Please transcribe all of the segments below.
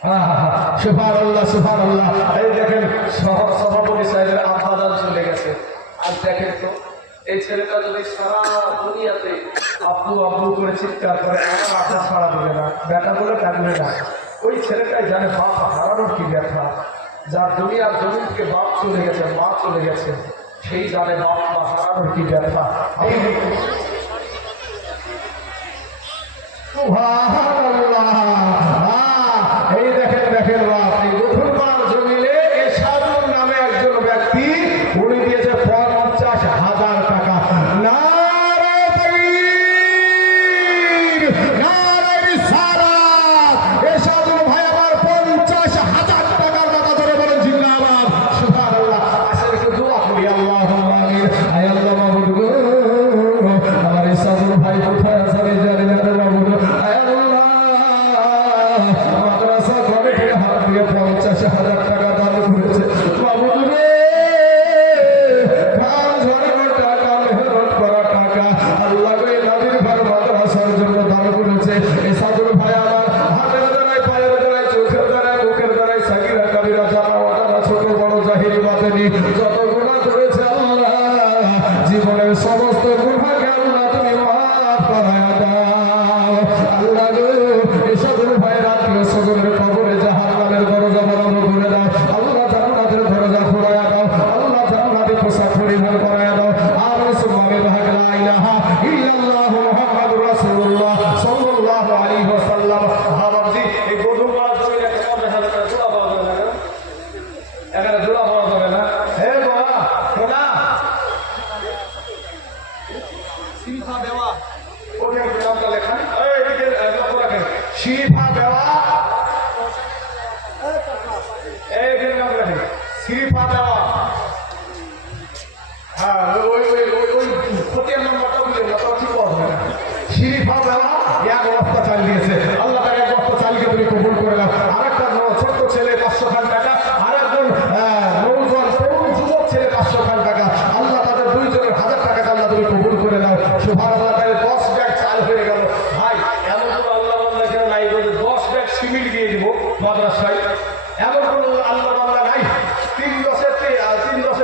সুবহানাল্লাহ সুবহানাল্লাহ। এই দেখেন সভাপতি সাহেবের আব্বাজান চলে গেছে। আর দেখেন তো এই ছেলেটা যদি সারা দুনিয়াতে আব্বু আব্বু করে চিৎকার করে আমার আশা ছাড়া দেবে না, বেটা বলে ডাকবে না, ওই ছেলেটাই জানে বাপ হারানোর কি ব্যথা। যার দুনিয়ার জমিন থেকে বাপ চলে গেছে, মা চলে গেছে, সেই জানে বাপ মা হারানোর কি ব্যথা। এই দেখেন দেখেন বাপ, এই গফুরপাড় জমিনে এরশাদুল নামে একজন ব্যক্তি উনি দিয়েছে 50,000 টাকা। নারে তাকবীর, নারে রিসালাত। এরশাদুল ভাই আমার 50,000 টাকার কথা ধরে বলেন জিন্দাবাদ। সুবহানাল্লাহ। আসলে একটু দোয়া করি, আল্লাহুম্মা আমিন। আয় আল্লাহ মাবুদ গো, আমার এরশাদুল ভাই কোথায় আছে আমি জানি না রে মাবুদ। আয় আল্লাহ, মাদ্রাসা কমিটির হাত থেকে 50,000 টাকা দান করেছে মাবুদ রে। কাল ঝরানো টাকা, মেহনত করা টাকা আল্লাহ গো এই নবীর ঘর মাদ্রাসার জন্য দান করেছে। এরশাদুল ভাই আমার হাতের দ্বারাই, পায়ের দ্বারাই, চোখের দ্বারাই, মুখের দ্বারাই, সাকিরা কাবিরা, জানা অজানা, ছোট বড়, জাহির বাতিনি যত গুনাহ করেছে আল্লাহ, জীবনের সমস্ত গুনাহকে আল্লাহ তুমি মাফ করায়া দাও। আল্লাহ গো এরশাদুল ভাইয়ের আত্মীয় স্বজনের কবরে জাহান্নামের দরজা বন্ধ করে দাও। আল্লাহ জান্নাতের দরজা খোলায়া দাও। আল্লাহ জান্নাতে পোশাক পরিধান করায়া দাও। আমিন সুম্মা আমিন। লা ইলাহা ইল্লাল্লাহু মুহাম্মাদুর রাসূলুল্লাহ সাল্লাল্লাহু আলাইহি ওয়াসাল্লাম। বাবাজি এই গধুমার জমিনে একটা 50,000 টাকা জোড়া পাওয়া যাবে না, এখানে জোড়া পাওয়া যাবে না। হে বাবা শোনা শিফা দেওয়া, ওকে নামটা লেখা, এইদিকে লক্ষ্য রাখেন, শিফা দেওয়া, এইদিকে নাম রাখেন, শিফা দেওয়া। হ্যাঁ ওই ওই ওই ওই খতিয়ান নম্বরটা বুঝলেন না, তো ঠিক পাওয়া যাবে না। শিফা দেওয়া 1 বস্তা চাল দিয়েছে, আল্লাহ তার 1 বস্তা চালকে তুমি কবুল করে নাও। আরেকটা ছোট্ট ছেলে 500 টাকা, আরেকজন নৌজন তরুণ যুবক ছেলে 500 টাকা, আল্লাহ তাদের 2 জনের 1000 টাকা আল্লাহ তুমি কবুল করে নাও। সুবহানাল্লাহ। তাহলে 10 ব্যাগ চাল হয়ে গেল। ভাই এমন কোনো আল্লাহ বান্দা কেন নাই যে 10 ব্যাগ সিমেন্ট দিয়ে দিব মাদ্রাসায়? এমন কোনো আল্লাহ বান্দা নাই। 3 10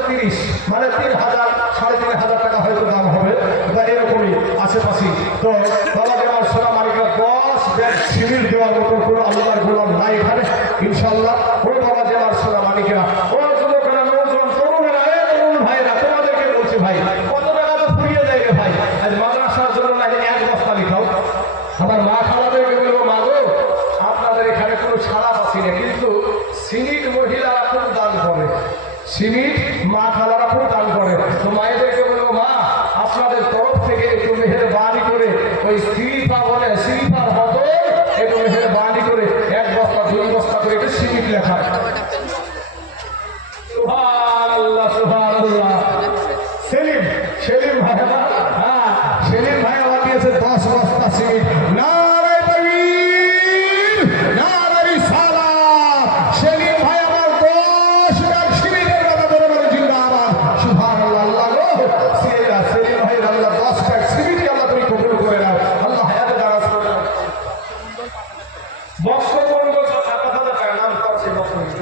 30 মানে 3,000 3,500 টাকা হয়তো দাম হবে বা এরকমই আশেপাশে। তো বাবাকে আমার সোনা মালিকরা 10 ব্যাগ সিমেন্ট দেওয়ার মতো কোনো আল্লাহর গোলাম নাই এখানে ইনশাল্লাহ। ও বাবাকে আমার সোনা মালিকরা, ও যুবকেরা, নৌজওয়ান, তরুণেরা, তরুণ ভাইরা, তোমাদেরকে বলছি ভাই, কত টাকা তো ফুরিয়ে যায় রে ভাই। আজ মাদ্রাসার জন্য নাকি 1 বস্তা লিখাও। আমার মা খালাদেরকে বলবো, মা গো আপনাদের এখানে কোনো সারা পাচ্ছি না, কিন্তু সিনিট মহিলারা খুব দান করে, সিনিট মা খালারা খুব দান করে। তো মায়েদেরকে বলবো, মা আপনাদের তরফ থেকে একটু মেহেরবানি করে ওই শিরিফা বলে, শিরিফার বদল একটু মেহেরবানি করে 1 বস্তা 2 বস্তা করে একটু সিনিট লেখা। সুবহানাল্লাহ সুবহানাল্লাহ। সেলিম ভাই, হ্যাঁ সেলিম ভাই আমার দিয়েছে 10 বস্তা সিমেন্ট। নারে তাকবীর, নারে রিসালাত। সেলিম ভাই আমার 10 ব্যাগ সিমেন্টের কথা বলে বলে জিন্দাবাদ। সুবহানাল্লাহ। আল্লাহ গো সেলিম ভাই আল্লাহ 10 ব্যাগ সিমেন্ট আল্লাহ তুমি কবুল করে নাও। আল্লাহ হায়াতে দারাজ করে নাও। বক্সবন্ধ 7,000 টাকা নাম করছে বক্সবন্ধ।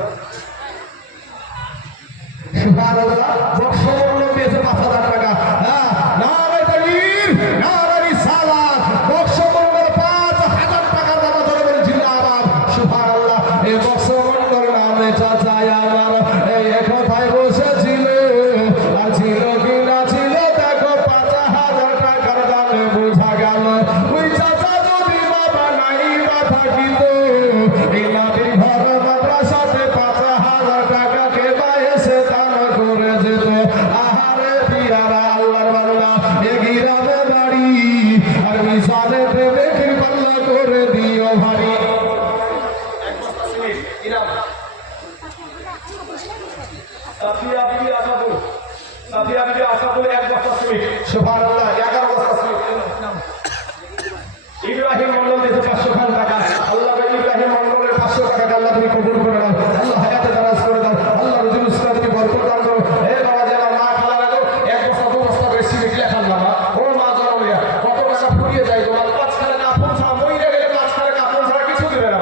সুবহানাল্লাহ। বক্সবন্ধ দিয়েছে 5,000 টাকা। হ্যাঁ নারে তাকবীর, নারে রিসালাত। বক্সবন্ধের 5,000 টাকার দাম ধরে বলে জিন্দাবাদ। সুবহানাল্লাহ। এই বক্সবন্ধের নামে চাচাই আমার এই কোথায় বসেছিল, আর ছিল কি না ছিল দেখো 5,000 টাকার দামে বোঝা গেল। ওই চাচা যদি বাবা নাই বা থাকিত, এই নবীর ঘর মাদ্রাসাতে 5,000 টাকাকে এসে দান করে যেত। আহারে পিয়ারা আল্লাহর বান্দা, এ গ্রামে বাড়ি আর মিশালে প্রেমে কৃপাল্লা করে দিও ভারী। সাফিয়া বিবি আসাদুল 1 বস্তা সিমেন্ট। সুবহানাল্লাহ। 11 বস্তা সিমেন্ট। ইব্রাহিম মন্ডল দিয়েছে 500 টাকা। আল্লাহ ইব্রাহিম মন্ডলের 500 টাকা আল্লাহ তুমি কবুল করে নাও। আল্লাহ হায়াতে দারাজ করে দাও। আল্লাহ রুজুল ইসলাম তুমি বরকত দান করো। হে বাবা যেমন মা খালারা গো 1 বস্তা 2 বস্তা করে সিমেন্ট লেখান না। ও মা জনমিয়া, কত টাকা ফুরিয়ে যায় তোমার। 5 খালে কাপড় ছাড়া, মইরা গেলে 5 খালে কাপড় ছাড়া কিছু দিবে না।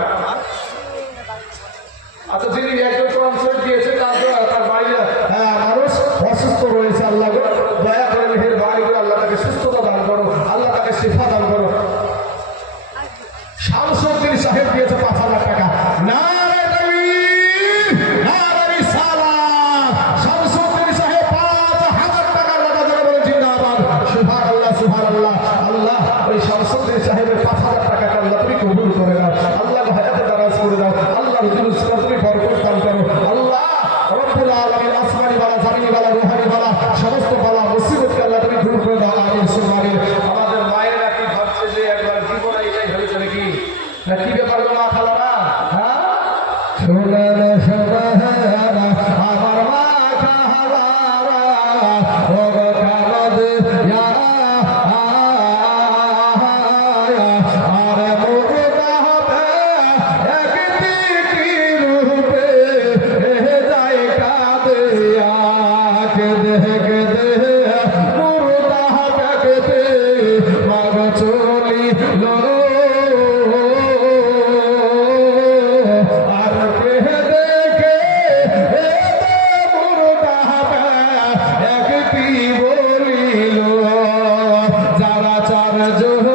শুনেন শুনেন আমার মা কাহারা ও কামদ ইয়া আরে মুর্দা হবে একটি রূপে যায় কাঁদে কেঁদে কেঁদে মুর্দা কেঁদে মাগ চলিল আর কেঁদে কেঁদে মুর্দা একটি বলিল যারা চারজন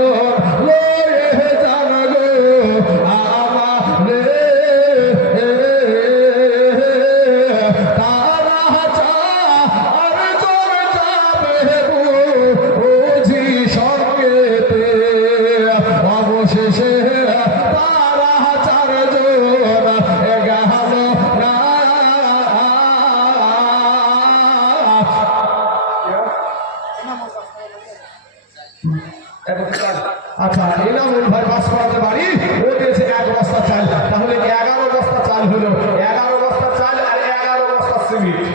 লয়ে জানগো আমারে তারা চার জন যাবে বুঝি সঙ্গেতে অবশেষে তারা চারজন গেল না আচ্ছা এনামুল ভাই বাস করাতে পারি ও দিয়েছে 1 বস্তা চাল তাহলে 11 বস্তা চাল হলো 11 বস্তা চাল আর 11 বস্তা সিমেন্ট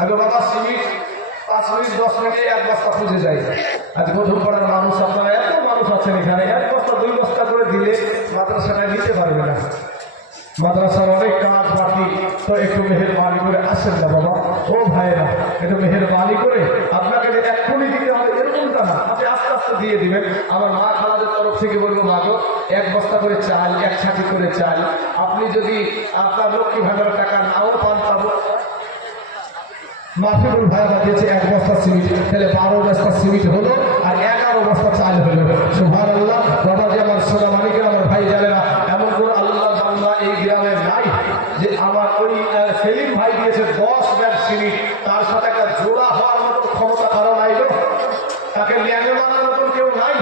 আগে বাবা সিমেন্ট 5 মিনিট 10 মিনিটে 1 বস্তা খুঁজে যায় আজ মধুপাড়ার মানুষ আপনারা এত মানুষ আছেন এখানে 1 বস্তা 2 বস্তা করে দিলে মাদ্রাসাটা নিতে পারবে না মাদ্রাসার অনেক কাজ বাকি তো একটু মেহেরবানি করে আসেন না বাবা ও ভাইরা একটু মেহেরবানি করে আপনাকে যে এক্ষুনি দিতে হবে এরকমটা না আপনি আস্তে আস্তে দিয়ে দিবেন আমার মা খালাদের তরফ থেকে বলবো মাগো 1 বস্তা করে চাল 1 ছাঁচি করে চাল আপনি যদি আপনার লক্ষ্মী ভাণ্ডারের টাকা নাও পান পাবো মাফিকুল ভাই দিয়েছে 1 বস্তা সিমেন্ট তাহলে 12 বস্তা সিমেন্ট হলো আর 11 বস্তা চাল হলো সুবহানাল্লাহ বাবা যে আমার সোনা মালিকের আমার ভাই জানেরা এমন কোন আল্লাহ বান্দা এই গ্রামে নাই যে আমার ওই সেলিম ভাই দিয়েছে 10 ব্যাগ সিমেন্ট তার সাথে একটা জোড়া হওয়ার মতো ক্ষমতা কারণ আইলো তাকে ল্যাঙে মারার মতন কেউ নাই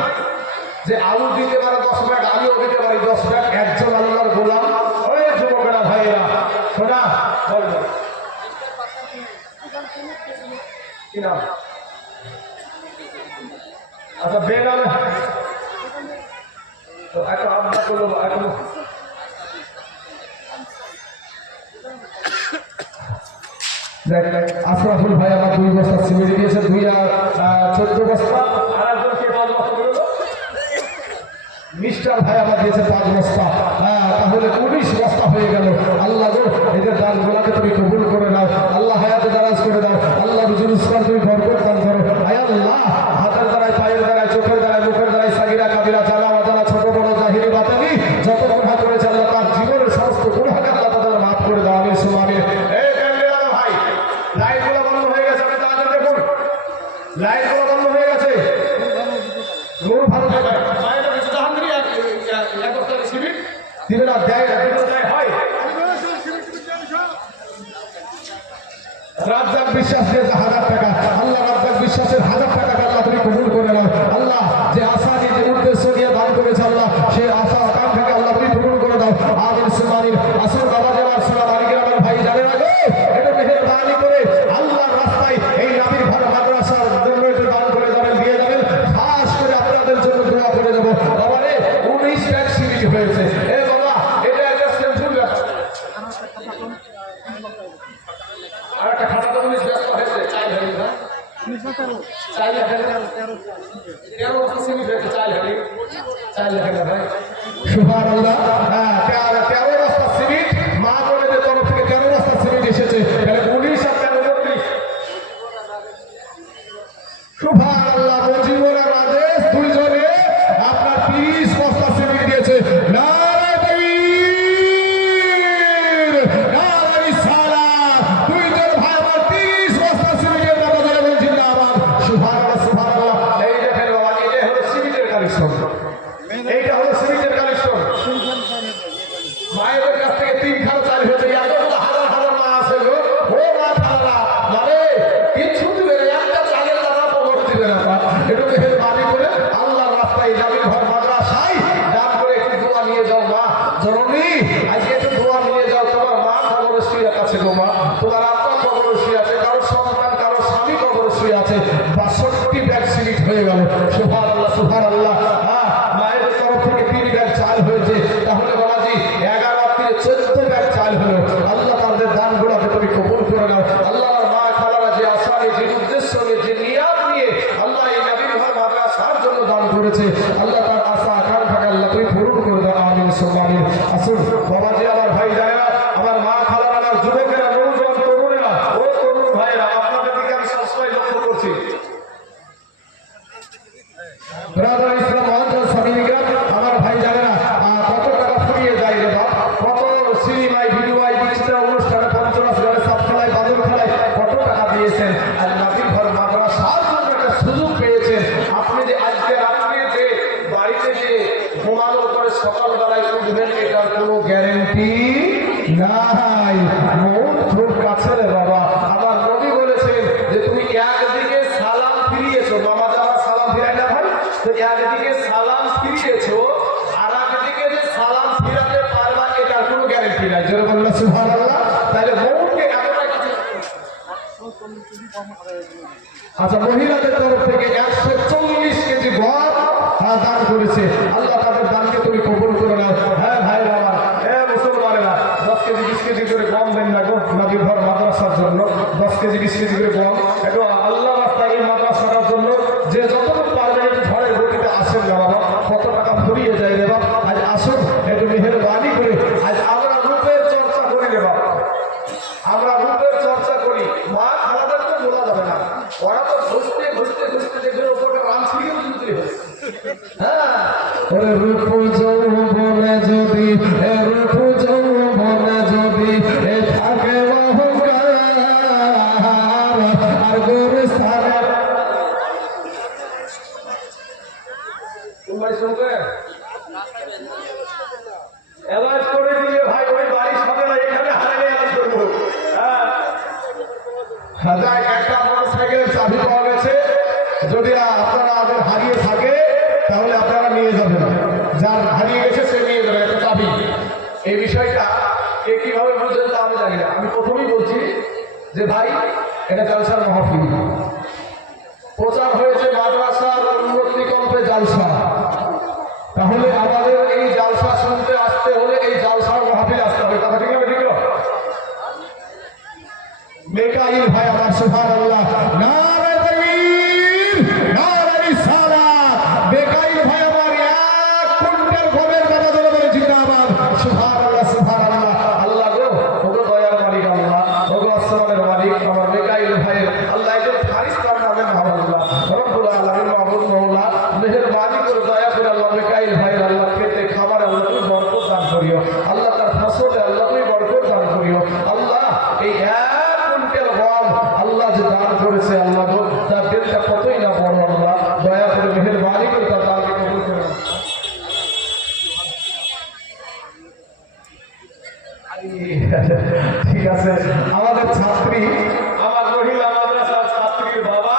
যে আলু দিতে পারে 10 ব্যাগ আলুও দিতে পারি 10 ব্যাগ একজন আল্লাহর গোলাম ওই যুবকেরা ভাইরা শোনা বলবো কি নাম আচ্ছা বেনামে তো একটা আবদা করলো এখন আশরাফুল ভাই আমার 2 বস্তা সিমেন্ট দিয়েছে 2 আর 14 বস্তা আর একজনকে 5 বস্তা দিল মিস্টার ভাই আমার দিয়েছে 5 বস্তা তাহলে 19 বস্তা হয়ে গেল আল্লাহ গো এদের দানগুলোকে তুমি কবুল করে নাও আল্লাহ হায়াতে দারাজ করে দাও আল্লাহ রুজুল ইসলাম তুমি বরকত দান করো আয় আল্লাহ হাতের দ্বারায় পায়ের দ্বারায় চোখের দ্বারায় মুখের দ্বারায় সাগিরা কাবিরা জানা অজানা ছোট বড় জাহিরি বাতানি যত গুনাহ করেছে আল্লাহ তার জীবনের সমস্ত গুনাহকে আল্লাহ তাআলা মাফ করে দাও আমিন সুবহান এই ক্যান্ডেলা ভাই লাইটগুলো বন্ধ হয়ে গেছে আপনি তাড়াতাড়ি দেখুন লাইটগুলো বন্ধ হয়ে গেছে নূর ভালো থাকবে মায়ের কাছে জাহাঙ্গীর এক বস্তা সিমেন্ট দিবে না দেয় হয় রাজ্জাক বিশ্বাস দিয়েছে 1000 টাকা আল্লাহ রাজ্জাক বিশ্বাসের 1000 টাকা আল্লাহ তুমি কবুল করে নাও আল্লাহ যে আশা নিয়ে যে উদ্দেশ্য নিয়ে দান করেছে আল্লাহ সেই আশা আকাঙ্ক্ষাকে আল্লাহ তুমি কবুল করে দাও আমিন সুবহানিল আসল বাবা যাওয়ার সোনা মালিকের আমার ভাই জানে না গো এটা মেহেরবানি করে আল্লাহর রাস্তায় এই নবীর ঘর মাদ্রাসার জন্য একটু দান করে যাবেন দিয়ে যাবেন খাস করে আপনাদের জন্য দোয়া করে দেব বাবা রে 19 ব্যাগ সিমেন্ট হয়েছে এ বাবা এটা একটা সিম্পল ব্যাপার আর একটা খাতা তো 19 ব্যস্ত হয়েছে চাই হলি না 4 লাখ 13 বছর সিমিট হয়েছে চাই হলি 4 লাখ ভাই সুবহানাল্লাহ 13 বস্তা সিমিট মা বোনেদের তরফ থেকে 13 বস্তা সিমিট এসেছে তাহলে 19 আর 13 সুবহানাল্লাহ মুজিবুর আদেশ দুইজনে আপনার 30 বস্তা সিমিট দিয়েছে নারে তাকবীর নারে সালাত দুইজন ভাই আমার 30 বস্তা সিমিটের বাবা বলে জিন্দাবাদ সুবহানাল্লাহ সুবহানাল্লাহ এই দেখেন বাবা এটা হলো সিমিটের কালেকশন এইটা হলো সিমিটের কালেকশন 14 ব্যাগ চাল হলো। আল্লাহ তাদের দানগুলোকে তুমি কবুল করে নাও। আল্লাহ আমার মা খালারা যে আশা নিয়ে, যে উদ্দেশ্য নিয়ে, যে নিয়াত নিয়ে আল্লাহ এই নবীর ঘর মাদ্রাসার জন্য দান করেছে, আল্লাহ তার আশা আকাঙ্ক্ষাকে আল্লাহ তুমি পূরণ করে দাও। আমিন সুম্মা আমিন। আসুন বাবাজি, আমার ভাই জানেরা, আমার মা খালারা, আমার যুবকেরা, নৌজওয়ান তরুণেরা, ও তরুণ ভাইরা, আপনাদের দিকে আমি সবসময় লক্ষ্য করছি। ব্রাদার ইসলাম মহাজন সাবিনিকা, আমার ভাই জানেরা, কত টাকা ফুরিয়ে যায় রে বাপ, কত সিনেমায় ভিডিওয় দিচ্ছে অনুষ্ঠানে, পঞ্চমাস ঘরে সব খেলায়, বাদল খেলায় কত টাকা দিয়েছেন। আর নবীর ঘর মাদ্রাসার জন্য একটা সুযোগ পেয়েছেন। আপনি যে আজকে রাত্রে যে বাড়িতে যে ঘুমানোর পরে সকালবেলায় উঠবেন, এটার কোনো গ্যারেন্টি নাই। মন খুব কাছে রে বাবা। আমার নবী বলেছেন যে তুমি একদিকে সালাম ফিরিয়েছো, মামা যারা সালাম ফিরাই না ভাই, তো একদিকে সালাম ফিরিয়েছো, আর একদিকে যে সালাম ফিরাতে পারবা এটার কোনো গ্যারেন্টি নাই। জোরে বললো সুবহানাল্লাহ। তাহলে মনকে এতটা কাছে। আচ্ছা, মহিলাদের তরফ থেকে 140 কেজি গম দান করেছে। আল্লাহ তাদের দানকে তুমি কবুল করে নাও। হ্যাঁ ভাই বাবা, হ্যাঁ মুসলমানেরা, 10 কেজি 20 কেজি করে গম দেন না গো নবীর ঘর মাদ্রাসার জন্য। 10 কেজি 20 কেজি করে গম একটু আল্লাহ রাস্তায় এই মাদ্রাসাটার জন্য যে যতটুকু পারবেন একটু ঝড়ের গতিতে আসেন না বাবা। কত টাকা ফুরিয়ে যায় রে বাবা। আজ আসুন একটু মেহেরবানি করে, আজ আমরা রূপের চর্চা করি রে বাবা, আমরা রূপের চর্চা করি। মা খালাদের তো বলা যাবে না, ওরা তো ঘুষতে ঘুষতে ঘুষতে দেখবে ওপরে রাম ছিঁড়েও চুলতে হবে। হ্যাঁ, রূপ যৌবনে যদি, রূপ যৌবনে যদি থাকে অহংকার, আর গরু স্থানে এলাজ করে দিয়ে ভাই ওই বাড়ির সাথে না, এখানে হারালে এলাজ করবো। হ্যাঁ, একটা মোটরসাইকেলের চাবি পাওয়া গেছে, যদি আপনারা আগে হারিয়ে থাকে তাহলে আপনারা নিয়ে যাবেন। যার হারিয়ে গেছে সে নিয়ে যাবে একটা চাবি। এই বিষয়টা কে কিভাবে বুঝলেন তা আমি জানি না। আমি প্রথমেই বলছি যে ভাই, এটা জালসার মাহফিল, প্রচার হয়েছে মাদ্রাসার উন্নতিকল্পে জালসা। তাহলে আমাদের এই জালসা শুনতে আসতে হলে এই জালসার মাহফিল আসতে হবে। কথা ঠিক হবে? ঠিক মেকাইল ভাই আমার, সুবহানাল্লাহ, নারে তাকবীর, নারে রিসালাত। মেকাইল ভাই আমার 1 কুইন্টাল গমের দানা ধরে বলে জিন্দাবাদ। সুবহানাল্লাহ, সুবহানাল্লাহ। আল্লাহ গো, ওগো দয়ার মালিক আল্লাহ, ওগো আসমানের মালিক, আমার মেকাইল ভাই আল্লাহ একজন ফারিস্তার নামে নাম আল্লাহ রব্বুল আলামিন, মাবুদ মাওলা, মেহেরবানি করে দয়া করে আল্লাহ মেকাইল ভাই আল্লাহ খেতে খাবার আল্লাহ তুমি বরকত দান করিও। আল্লাহ তার ফসলে আল্লাহ তুমি বরকত দান করিও। আল্লাহ এই আল্লাহ যে দান করেছে, আল্লাহ তার দিলটা কতই না বড়, আল্লাহ দয়া করে মেহেরবানি করে তার দানকে কবুল করে। ঠিক আছে, আমাদের ছাত্রী, আমার মহিলা মাদ্রাসার ছাত্রীর বাবা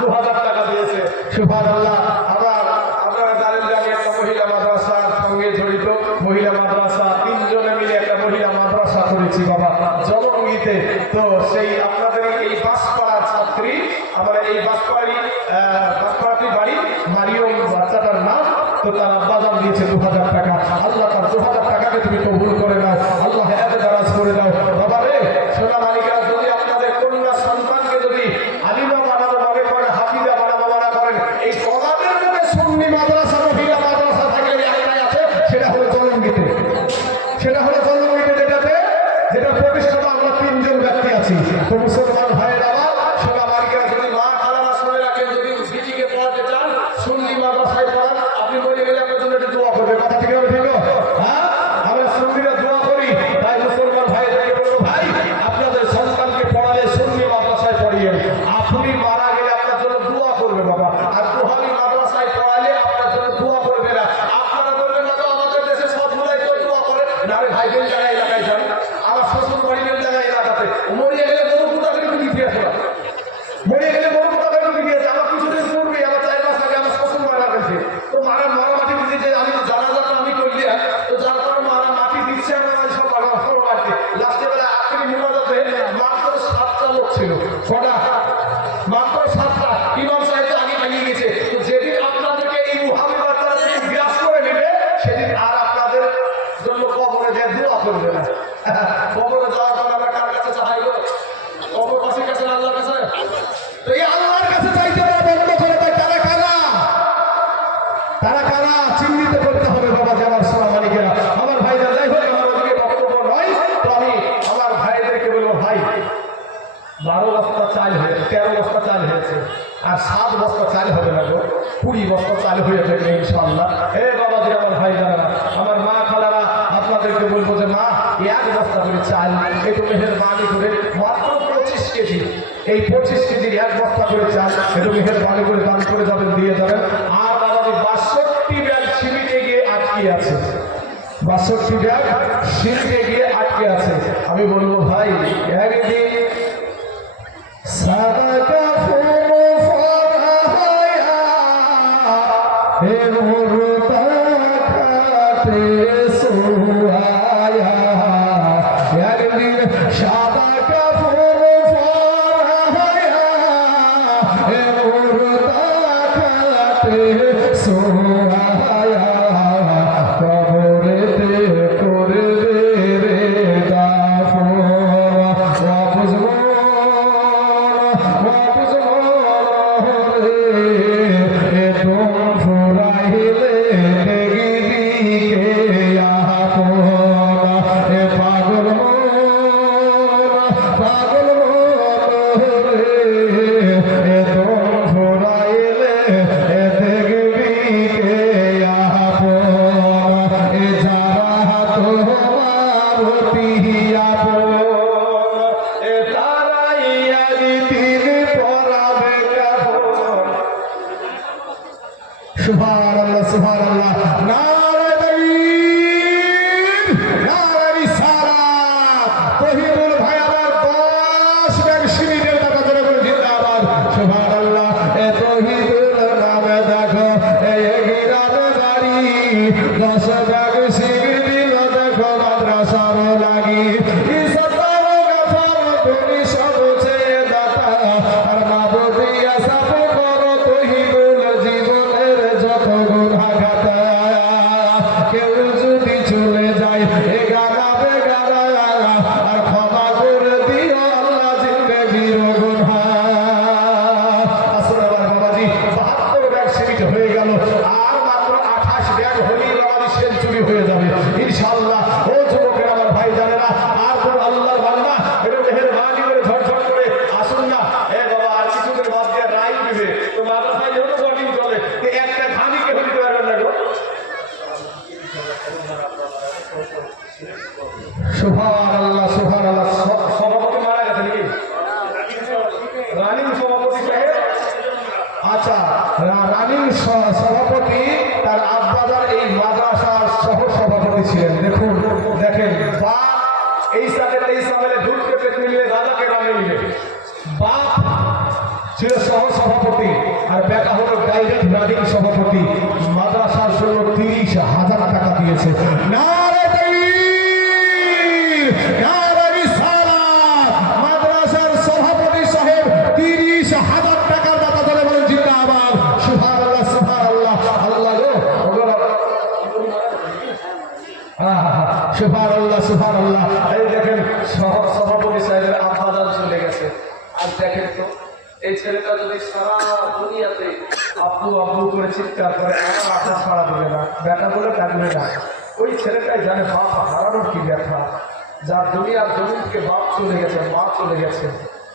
2000 টাকা দিয়েছে। সুবহানাল্লাহ। আবার আপনারা জানেন যে আমি একটা মহিলা মাদ্রাসার সঙ্গে জড়িত। মহিলা মাদ্রাসা 3 জনে মিলে একটা মহিলা মাদ্রাসা করেছি বাবা জলঙ্গিতে। তো সেই আপনাদের এই বাসপাড়ার ছাত্রী, আমার এই বাসপাড়াটির বাড়ি মারিয়ম বাচ্চাটার নাম, তো তার আব্বাজান দিয়েছে 2000 টাকা। আল্লাহ তার 2000 টাকাকে তুমি কবুল করে নাও। আল্লাহ এত দারাজ করে দাও বাবা রে। সোনা মালিকা, যদি আপনাদের কন্যা সন্তানকে যদি আলিমা বানানো মনে করেন, হাফিজা বানানো মনে করেন, এই কলাদের মধ্যে সুন্নি মাদ্রাসা, মহিলা মাদ্রাসা থাকলে একটাই আছে, সেটা হলো জলঙ্গিতে। সেটা হলো জলঙ্গিতে, যেটা প্রতিষ্ঠাতা আমরা 3 জন ব্যক্তি আছি। তো মুসলমান ভাইয়ের আবার সোনা মালিকা, যদি মা খালারা শুনে রাখেন, যদি বিজিকে পড়াতে চান, সুন্নি মাদ্রাসায় পড়ান, আপনি বলে গেলে আপনার জন্য একটু দোয়া করবে। কথা ঠিক হবে? ঠিক? হ্যাঁ, আমরা সুন্নিরা দোয়া করি। তাই মুসলমান ভাইদেরকে বলবো, ভাই আপনাদের সন্তানকে পড়ালে সুন্নি মাদ্রাসায় পড়িয়ে, আপনি মারা গেলে আপনার জন্য দোয়া করবে বাবা। আর তোহাবি মাদ্রাসায় পড়ালে আপনার জন্য দোয়া করবে না। আপনারা বলবেন না তো আমাদের দেশে সবগুলাই তো দোয়া করে না রে ভাই, বেল জায়গায় এলাকায় যান, আমার শ্বশুর বাড়ি বেল জায়গায় এলাকাতে মরিয়ে গেলে গরু কুটা করে কবরে যাওয়ার পর আমরা কার কাছে চাই গো? কবরবাসীর কাছে না আল্লাহর কাছে? তো এই আল্লাহর কাছে চাইতে হবে বন্ধ করে দেয়। তারা কারা? তারা কারা চিহ্নিত করতে হবে বাবা যে আমার সোনা মালিকেরা। আমার ভাইরা যাই হোক, আমার ওদিকে বক্তব্য নয়, তো আমি আমার ভাইদেরকে বলবো, ভাই 12 বস্তা চাল হয়েছে, 13 বস্তা চাল হয়েছে, আর 7 বস্তা চাল হবে না গো, 20 বস্তা চাল হয়ে যাবে ইনশাআল্লাহ। এ বাবাজি, আমার ভাই যারা, আমার মা খালারা, আপনাদেরকে বলবো যে মা 1 বস্তা করে চাল একটু মেহেরবানি করে, মাত্র 25 কেজি, এই 25 কেজির 1 বস্তা করে চাল একটু মেহেরবানি করে দান করে যাবেন, দিয়ে যাবেন। আর বাবাজি 62 ব্যাগ সিঁড়িতে গিয়ে আটকে আছে, 62 ব্যাগ সিঁড়িতে গিয়ে আটকে আছে। আমি বলবো ভাই, একদিন সাদাকা ফুমু ফরায়া হে মুরতা কাতে সুআয়া, একদিন সাদাকা ফুমু ফরায়া হে মুরতা কাতে সুআয়া, কবরেতে করবে রে দাফন, সুবহানাল্লাহ সুবহানাল্লাহ, নারে তাকবীর, নারে রিসালাত। তহিদুল ভাই আমার 10 ব্যাগ সিঁড়িদের টাকা ধরে বলে জিন্দাবাদ। সুবহানাল্লাহ। এ তহিদুল নামে দেখো এই গিরামে বাড়ি, 10 ব্যাগ সিঁড়ি দিল দেখো মাদ্রাসার লাগি, ইসাতার গাফার তুমি সব চেয়ে দাতা, আর মাবুদিয়া সাফ করো তহিদুল জীবনের যত গুনাহগাতা। কেউ যদি চলে যায় এ গানা বেগানা, আর ক্ষমা করে দিও আল্লাহ জিন্দেগির গুনাহ। আসলে আমার বাবাজি 72 ব্যাগ সিমিট হয়ে গেল, আর মাত্র 28 ব্যাগ হলেই বাবাজি সেঞ্চুরি হয়ে যাবে ইনশাআল্লাহ। ও যুবকের আমার ভাই জানেরা, আর কোন আল্লাহর বান্দা একটু মেহেরবানি করে ঝটঝট করে আসুন না। এ বাবা, আর কিছুদিন বাদ দিয়ে রাই দিবে, তো মাদ্রাসায় যেহেতু বডিং চলে, তো একটা ধানি কে দিতে পারবেন না গো। সুবহানাল্লাহ সুবহানাল্লাহ। সভাপতি মারা গেছে নাকি? রানিং সভাপতি সাহেব, আচ্ছা রানিং সভাপতি, তার আব্বাদার এই মাদ্রাসার সহ সভাপতি ছিলেন। দেখুন দেখেন, বাপ এই সাথে ঢুকতে পেট মিলিয়ে দাদাকে রানে নিলে, বাপ ছিল সহ সভাপতি, আর বেটা হলো ডাইরেক্ট রানিং সভাপতি। মাদ্রাসার জন্য 30,000 টাকা দিয়েছে। নারে তাকবীর, নারে রিসালাত। মাদ্রাসার সভাপতি সাহেব 30,000 টাকার দাতা ধরে বলেন জিন্দাবাদ। সুবহানাল্লাহ সুবহানাল্লাহ। আল্লাহ গো, সুবহানাল্লাহ সুবহানাল্লাহ। এই দেখেন সভাপতি সাহেবের আব্বাজান চলে গেছে। আর দেখেন তো, এই ছেলেটা যদি সারা দুনিয়াতে আব্বু আব্বু করে চিৎকার করে, আমার আশা ছাড়া দেবে না, ব্যথা বলে কাঁদবে না। ওই ছেলেটাই জানে বাপ হারানোর কি ব্যথা। যার দুনিয়ার জমিন থেকে বাপ চলে গেছে, মা চলে গেছে,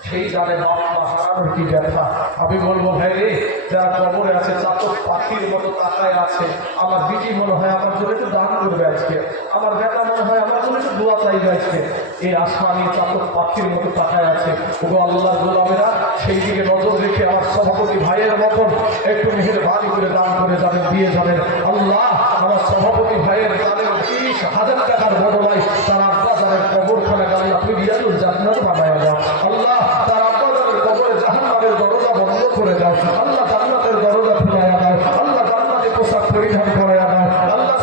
সেই জানে বাপ মা হারানোর কি ব্যথা। আমি বলবো ভাই রে, যারা কবরে আছে চাতক পাখির মতো তাকায় আছে, আমার বিটি মনে হয় আমার জন্য একটু দান করবে আজকে, আমার বেটা মনে হয় আমার জন্য একটু দোয়া চাইবে আজকে। এই আসমানি চাতক পাখির মতো তাকায় আছে। ওগো আল্লাহর গোলামেরা, সেই দিকে নজর রেখে আমার সভাপতি ভাইয়ের মতন একটু মেহেরবানি করে দান করে যাবেন, দিয়ে যাবেন। আল্লাহ আমার সভাপতি ভাইয়ের তাদের 30,000 টাকার বদলায় তার আব্বা তাদের কবরখানা গাড়ি আপনি রিয়াজুল জান্নাত বানায় দাও। আল্লাহ তার আব্বা তাদের কবরে জাহান্নামের দরজা বন্ধ করে দাও। আল্লাহ জান্নাতের দরজা খুলাইয়া দাও। আল্লাহ জান্নাতে পোশাক পরিধান করাইয়া দাও। আল্লাহ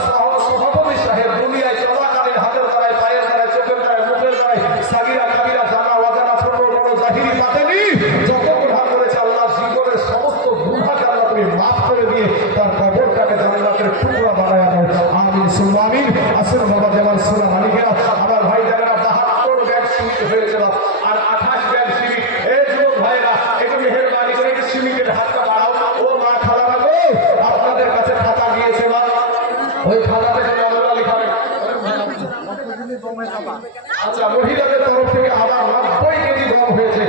সভাপতি সাহেব দুনিয়ায় চলাকালীন হাতের দ্বারায়, পায়ের দ্বারায়, চোখের দ্বারায়, মুখের দ্বারায়, সাগিরা কাবিরা, জানা অজানা, ছোট বড়, জাহিরি বাতেনি যত গুনাহ করেছে, আল্লাহ জীবনের সমস্ত গুনাহকে আল্লাহ তুমি মাফ করে দিয়ে তার কবরটাকে জান্নাতের টুকরা বানাইয়া দাও। আমিন সুম্মা আমিন। আসুন বাবা, যেমন সোনা মালিকেরা, আচ্ছা, মহিলাদের তরফ থেকে আবার 90 কেজি গম হয়েছে,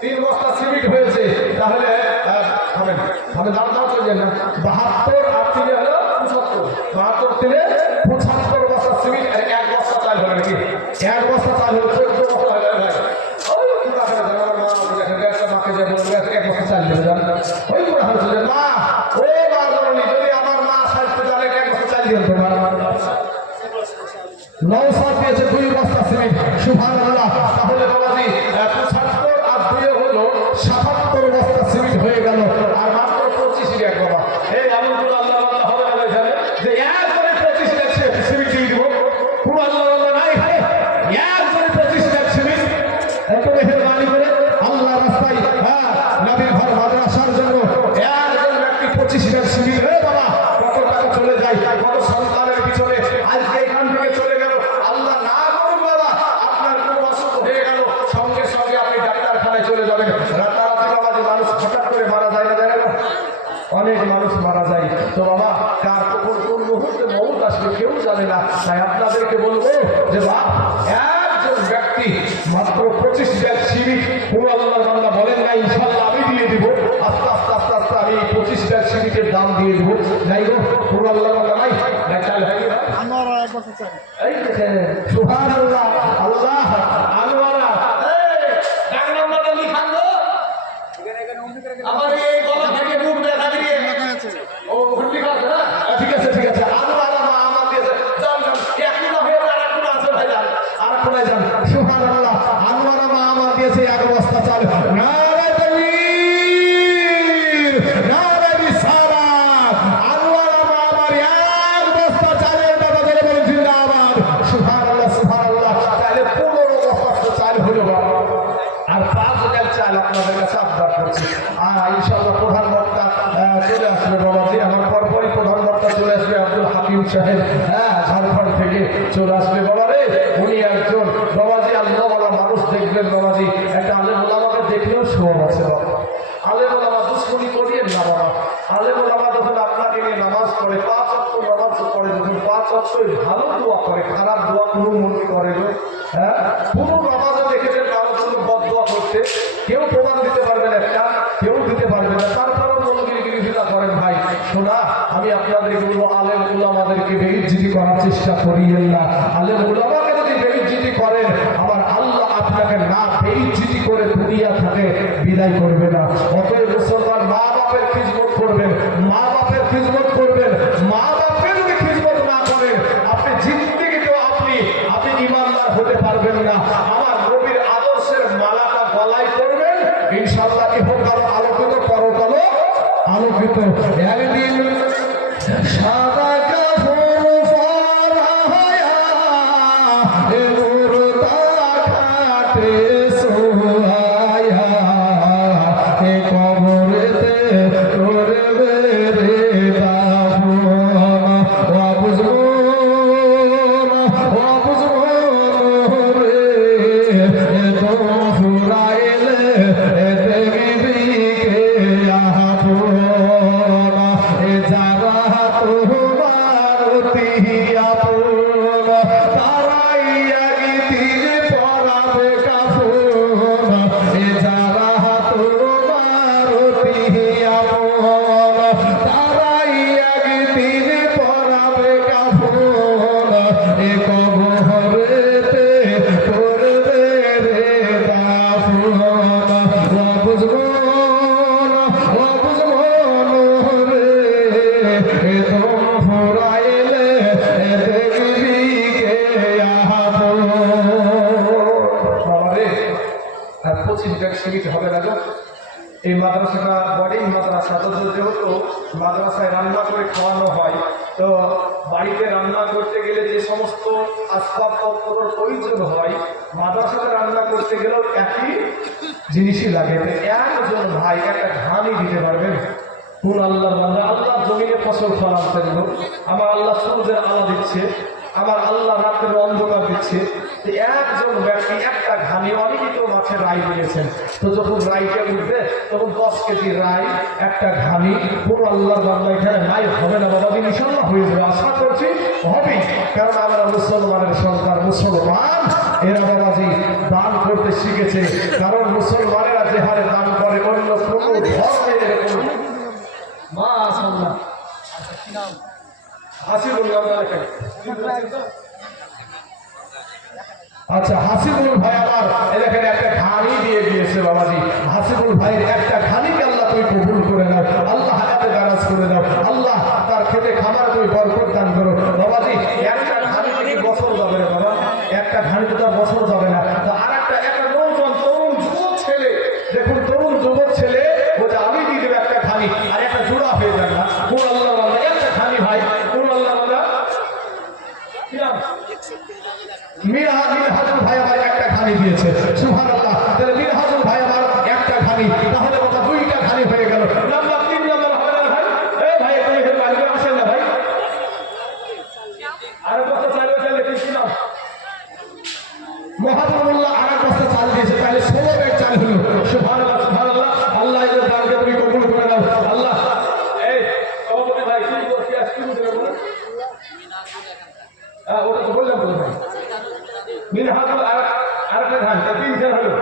3 বস্তা সিমেন্ট হয়েছে। তাহলে আমি দাম দাম চলে না, 72 আর 3 হলো 75, 72 থেকে 75 বস্তা সিমেন্ট আর 1 বস্তা চাল হবে নাকি? 1 বস্তা চাল হলো 14 বস্তা হয়ে যাবে ভাই। ওই পুরা করে আমার মা দেখেন একটা মাকে যে বলবে 1 বস্তা চাল দেবে জান, ওই পুরা হচ্ছে যে মা, ও মা জননী, যদি আমার মা সাজতে জানে 1 বস্তা চাল দিও তোমার। নওসাদ দিয়েছে 2 বস্তা সিমেন্ট, সুবহানাল্লাহ। তাহলে বাবাজি 75 আর 2 হলো 77 বস্তা সিমেন্ট হয়ে গেল, আর মাত্র 25 ব্যাগ। বাবা এই আমলগুলো আল্লাহ আল্লাহ হবে না এখানে যে একবারে 25 ব্যাগ সিমেন্ট দিয়ে দিব, পুরো আল্লাহ আল্লাহ নাই এখানে, একবারে 25 ব্যাগ সিমেন্ট। এত মেহেরবানি করে আল্লাহ রাস্তায় নবীর ঘর মাদ্রাসার জন্য একজন ব্যক্তি 25 ব্যাগ সিমেন্ট, রে বাবা কত টাকা চলে যায়, কত সন্তানের পিছনে। আজকে এখান থেকে চলে গেল, আল্লাহ না করুন বাবা আপনার কোনো অসুখ হয়ে গেল, সঙ্গে সঙ্গে আপনি ডাক্তারখানায় চলে যাবেন। রাতারাতি বাবা যে মানুষ হঠাৎ করে মারা যায় না, জানে না, অনেক মানুষ মারা যায়। তো বাবা কার কখন কোন মুহূর্তে মৌত আসবে কেউ জানে না। তাই আপনাদেরকে বলবো যে বাপ একজন ব্যক্তি মাত্র 25 ব্যাগ সিমেন্ট, পুরো আল্লাহ বান্দা বলেন না ইনশাআল্লাহ আমি দিয়ে দিব, আস্তে আস্তে আস্তে আস্তে আমি 25 ব্যাগ সিমেন্টের দাম দিয়ে দিব। যাই হোক পুরো আল্লাহ বান্দা নাই চাল হয়ে গেল। এই দেখেন সুবহানাল্লাহ, আল্লাহ আনোয়ারা ডাক নাম্বারটা লিখান গো, আমার এই গলা থেকে মুখ দেখা দিয়ে ও লিখা আছে না? ঠিক আছে ঠিক আছে, আনোয়ারা মা আমার দিয়েছে, যান যান একটু না হয়ে আর একটু আছে ভাই, যান আর একটু নাই যান। সুবহানাল্লাহ, আনোয়ারা মা আমার দিয়েছে 1 বস্তা চাল। নারে তাকবীর, নারে রিসালাত, আনোয়ারা মা আমার 1 বস্তা চালের দাদা ধরে বলেন জিন্দাবাদ। সুবহানাল্লাহ সুবহানাল্লাহ। তাহলে 15 বস্তা চাল হলো বাবা, আর 5 ব্যাগ চাল আপনাদের কাছে আবদার করছি। ইনশাআল্লাহ প্রধান বক্তা চলে আসবে বাবাজি, আমার পরপরই প্রধান বক্তা চলে আসবে আব্দুল হাকিম সাহেব, ঝাড়খণ্ড থেকে চলে আসবে বাবা রে। উনি একজন বাবাজি আল্লাহওয়ালা মানুষ, দেখবেন বাবাজি একটা আলেম ওলামাকে দেখলেও সব আছে বাবা। আলেম ওলামা দুশ্মনী করিয়েন না বাবা। আলেম ওলামা যখন আপনাকে নিয়ে নামাজ পড়ে, 5 ওয়াক্ত নামাজ পড়ে, যখন 5 ওয়াক্তই ভালো দোয়া করে, খারাপ দোয়া কোনো মনে করে না। পুরো নামাজে দেখেছেন কারোর জন্য বদ দোয়া করতে, কেউ প্রমাণ দিতে পারবে না, একটা কেউ দিতে পারবে না, তারপরেও মনোগিরিগিরিতা করেন। ভাই শোনা, আমি আপনাদেরকে বলবো আলেম উলামাদেরকে বেইজ্জতি করার চেষ্টা করিয়েন না। আলেম উলামাকে যদি বেইজ্জতি করেন, আমার আল্লাহ আপনাকে না বেইজ্জতি করে দুনিয়া থেকে বিদায় করবে না। অতএব মুসলমান মা বাপের খিদমত করবেন, মা বাপের খিদমত করবেন। মা বাপের যদি খিদমত না করেন, আপনি জিন্দেগিতেও আপনি ঈমানদার হতে পারবেন না। আমার নবীর আদর্শের মালাটা গলায় করবেন, ইনশাআল্লাহ ইহকাল আলোকিত, পরকাল আলোকিত। একদিন সাদা কাপড় পরায়া মুর্দা খাটে শোয়ায়া, কবরেতে করবে রে দাফন। বুঝবো রে তো ফুরাইলে দেখবি কে আপন, যারা তোমার অতি আপন, তারাই একদিন পরাবে কাফন। যারা তোমার অতি আপন, তারাই একদিন পরাবে কাফন। কবরেতে করবে রে দাফন। বুঝবো রে তো ফুরাইলে দেখবি কে আপন। বাবা রে, আর 25 ব্যাগ সিমেন্ট হবে না গো। এই মাদ্রাসাটা বড়ই মাদ্রাসা, তো যেহেতু মাদ্রাসায় রান্না করে খাওয়ানো হয়, তো বাড়িতে রান্না করতে গেলে যে সমস্ত আসবাবপত্রের প্রয়োজন হয়, মাদ্রাসাতে রান্না করতে গেলেও একই জিনিসই লাগে। একজন ভাই একটা ধানই দিতে পারবেন। কোন আল্লাহর বান্দা, আল্লাহ জমিনে ফসল ফলাচ্ছেন, আমার আল্লাহ সূর্যের আলো দিচ্ছে, আমার আল্লাহ রাতের অন্ধকার দিচ্ছে, একজন ব্যক্তি একটা ঘানি অনেকই তো মাছের রায় দিয়েছেন, তো যখন রাইটা উঠবে তখন 10 কেজি রাই একটা ঘানি পুরো আল্লাহর বান্দা এখানে নাই হবে না বাবা, ইনশাআল্লাহ হয়ে যাবে, আশা করছি হবে, কারণ আমরা মুসলমানের সন্তান, মুসলমান এরা বাবাজি দান করতে শিখেছে, কারণ মুসলমানেরা যে হারে দান করে অন্য কোনো ধর্মের এরকম মাশাআল্লাহ হাসিবুল আচ্ছা হাসিবুল ভাই আমার এখানে একটা ঘানি দিয়ে দিয়েছে বাবাজি, হাসিবুল ভাইয়ের একটা ঘানিকে আল্লাহ তুই কবুল করে নাও, আল্লাহ হায়াতে দারাজ করে দাও, আল্লাহ তার খেতে খাবার তুই বরকত দান করো বাবাজি। একটা ঘানি থেকে বছর যাবে না বাবা, একটা ঘানিতে তো বছর যাবে না, তো আর একটা নৌজন তরুণ যুবক ছেলে, দেখুন তরুণ যুবক ছেলে বলছে আমি দিয়ে দেবো একটা ঘানি, আর একটা জোড়া হয়ে যাবে না, কোন আল্লাহ বান্দা একটা ঘানি ভাই, কোন আল্লাহ বান্দা মিরহাজুল ভাই আমার একটা ঘানি দিয়েছে, সুবহানাল্লাহ, তাহলে মিরহাজুল ভাই আমার একটা ঘানি, তাহলে কথা দুইটা ঘানি হয়ে গেল, নাম্বার 3 নাম্বার হবে না ভাই, এই ভাই তুমি এখানে বাড়ি আসেন না ভাই, আর কত চাইলে চাইলে কি নাম মহাবুল্লাহ আর বস্তা চাল দিয়েছে, তাহলে 16 ব্যাগ চাল হলো, সুবহানাল্লাহ সুবহানাল্লাহ, আল্লাহ এর দানকে তুমি কবুল করে নাও আল্লাহ। এই সভাপতি ভাই কি করতে আসছি বুঝলে বলেন, ওটা তো বললাম তো ভাই, মিনহাজুল আরেকটা ঘানি, তা 3 হলো,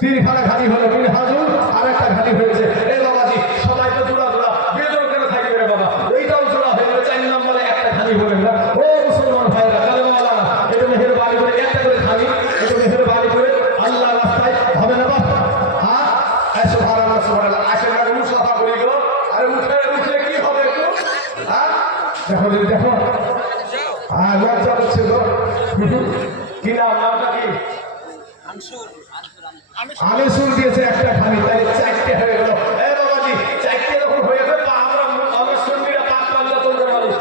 3খানা ঘানি হলো, মিনহাজুল আরেকটা ঘানি হয়েছে। এই বাবাজি সবাই তো জোড়া জোড়া বেজোর করে থাকবে রে বাবা, এইটাও জোড়া হয়ে গেল, 4 নম্বরে একটা ঘানি বলেন না, ও মুসলমান ভাইরা কালে মাওলানা এটা মেহের বাড়ি করে একটা করে ঘানি, এটা মেহের বাড়ি করে আল্লাহ রাস্তায় হবে না বাবা, হ্যাঁ সুবহানাল্লাহ সুবহানাল্লাহ, আসেন না মুসাফা করে গেল, আরে উঠলে কি হবে একটু, হ্যাঁ দেখো দেখো, লজ্জা হচ্ছে তো, কি নাম নামটা কি আনিসুল দিয়েছে একটা ঘানি, তাই 4টে হয়ে গেল। এই বাবাজি 4টে যখন হয়ে যাবে আমরা সুন্নিরা পাক পাল্লা তুলবে মানুষ।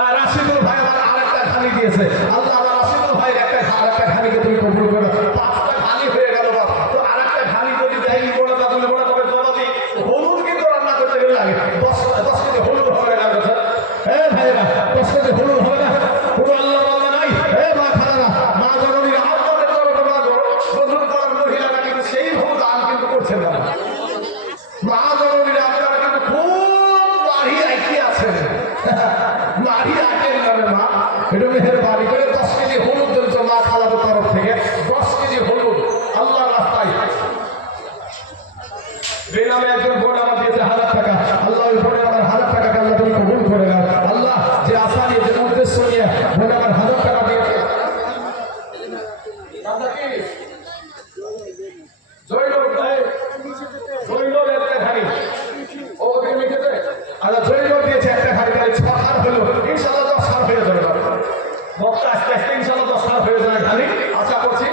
আর রাশিদুল ভাই আমার আরেকটা ঘানি দিয়েছে, আল্লাহ আমার রাশিদুল ভাই আরেকটা ঘানিকে তুমি কবুল করো, 5টা ঘানি হয়ে গেল বাবা, তো আরেকটা ঘানি যদি দেয় বড় তা তুলে বড় তবে বাবাজি হলুদ কিন্তু রান্না করতে গেলে লাগে 10 কেজি হলুদ হবে না, হ্যাঁ ভাইরা 10 কেজি হলুদ হবে না, পুরো আল্লাহ বাবা নাই, হে মা খালারা মা জননীরা আপনাদের তরফে মা গোসল করার মহিলারা কিন্তু সেই হলুদ দান কিন্তু করছেন না, মা জননীরা আপনারা কিন্তু খুব বাড়ি আইকি আছেন, বাড়ি আইকেন নামে মা, এটা মেহের বাড়ি করে 10 কেজি হলুদ দিয়েছে মা খালাদের তরফ থেকে, 10 কেজি হলুদ আল্লাহর রাস্তায়। বেনামে একজন বোন আমার দিয়েছে 1000 টাকা, আল্লাহ ওই বোনে আমার 1000 টাকাকে আল্লাহ তুমি কবুল করে নাও আল্লাহ, যে আশা নিয়ে যে উদ্দেশ্য নিয়ে বোন আমার 1000 টাকা দিয়েছে, একটা ঘানি ও লিখেছে, আচ্ছা জৈনব দিয়েছে একটা ঘানি, তাহলে 6 হার হলো, ইনশাআল্লাহ 10 হার হয়ে যাবে বক্তা আস্তে আস্তে ইনশাআল্লাহ 10 হার হয়ে যাবে ঘানি, আশা করছি।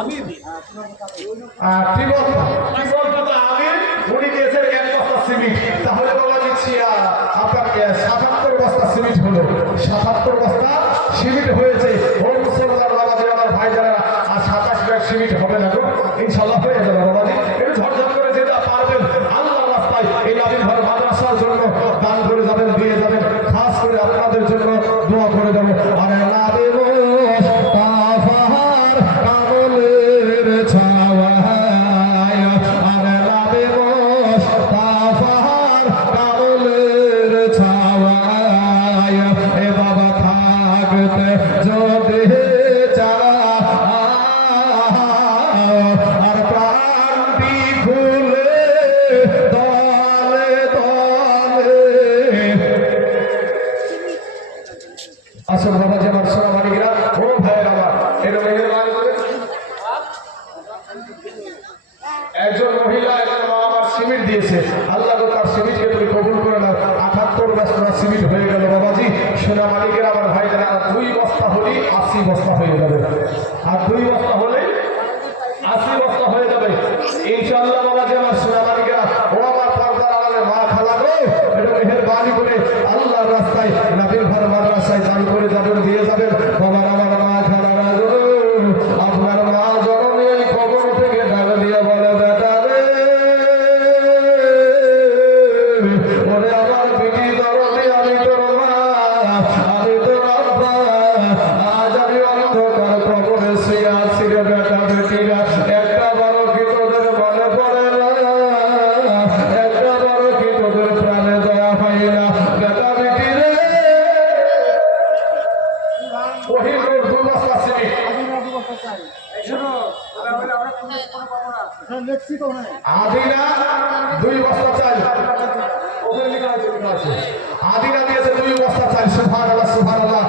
আমির উনি দিয়েছেন 1 বস্তা সিমেন্ট, তাহলে বাবা দিচ্ছি আপনার 77 বস্তা সিমেন্ট হলো, 77 বস্তা সিমেন্ট হয়েছে, ও মুসলমান বাবাজি আমার ভাই যারা, আর 27 ব্যাগ সিমেন্ট হবে না গো, ইনশাআল্লাহ হয়ে যাবে বাবাজি, একটু ঝরঝর করে যেটা পারবেন আল্লাহর রাস্তায় এই আবির ঘর মাদ্রাসার জন্য দান করে যাবেন, দিয়ে যাবেন, খাস করে আপনাদের জন্য দোয়া করে যাবেন। আরে নাবে আসল বাবা যে আমার সোনা মানিকরা, ও ভাই আমার এটা মেহরবানি করে একজন মহিলা একজন মা আমার সিমেন্ট দিয়েছে, আল্লাহ তার সিমেন্টকে তুমি কবুল করে নাও, 78 বস্তা সিমেন্ট হয়ে গেল বাবাজি, সোনা মানিকের আমার ভাই যারা, আর 2 বস্তা হলেই 80 বস্তা হয়ে যাবে, আর 2 বস্তা হলেই 80 বস্তা হয়ে যাবে ইনশাআল্লাহ বাবাজি আমার সোনা মানিকেরা, ও আমার পর্দার আড়ালে মা খালা গো, এটা মেহরবানি করে আল্লাহর রাস্তায় নাবিল ঘর মাদ্রাসায় দান করে যাবেন, দিয়ে যাবেন বাবা, আমার মা খালারা গো, আপনার মা জননী এই কবর থেকে ডাক দিয়ে বলে বেটা রে, ওরে আমার বিটি দরদি আমি তোর মা, আদিনা 2 বস্তা চাল, ওখানে লেখা আছে, লেখা আছে। আদিনা দিয়েছে 2 বস্তা চাল। সুবহানাল্লাহ, সুবহানাল্লাহ।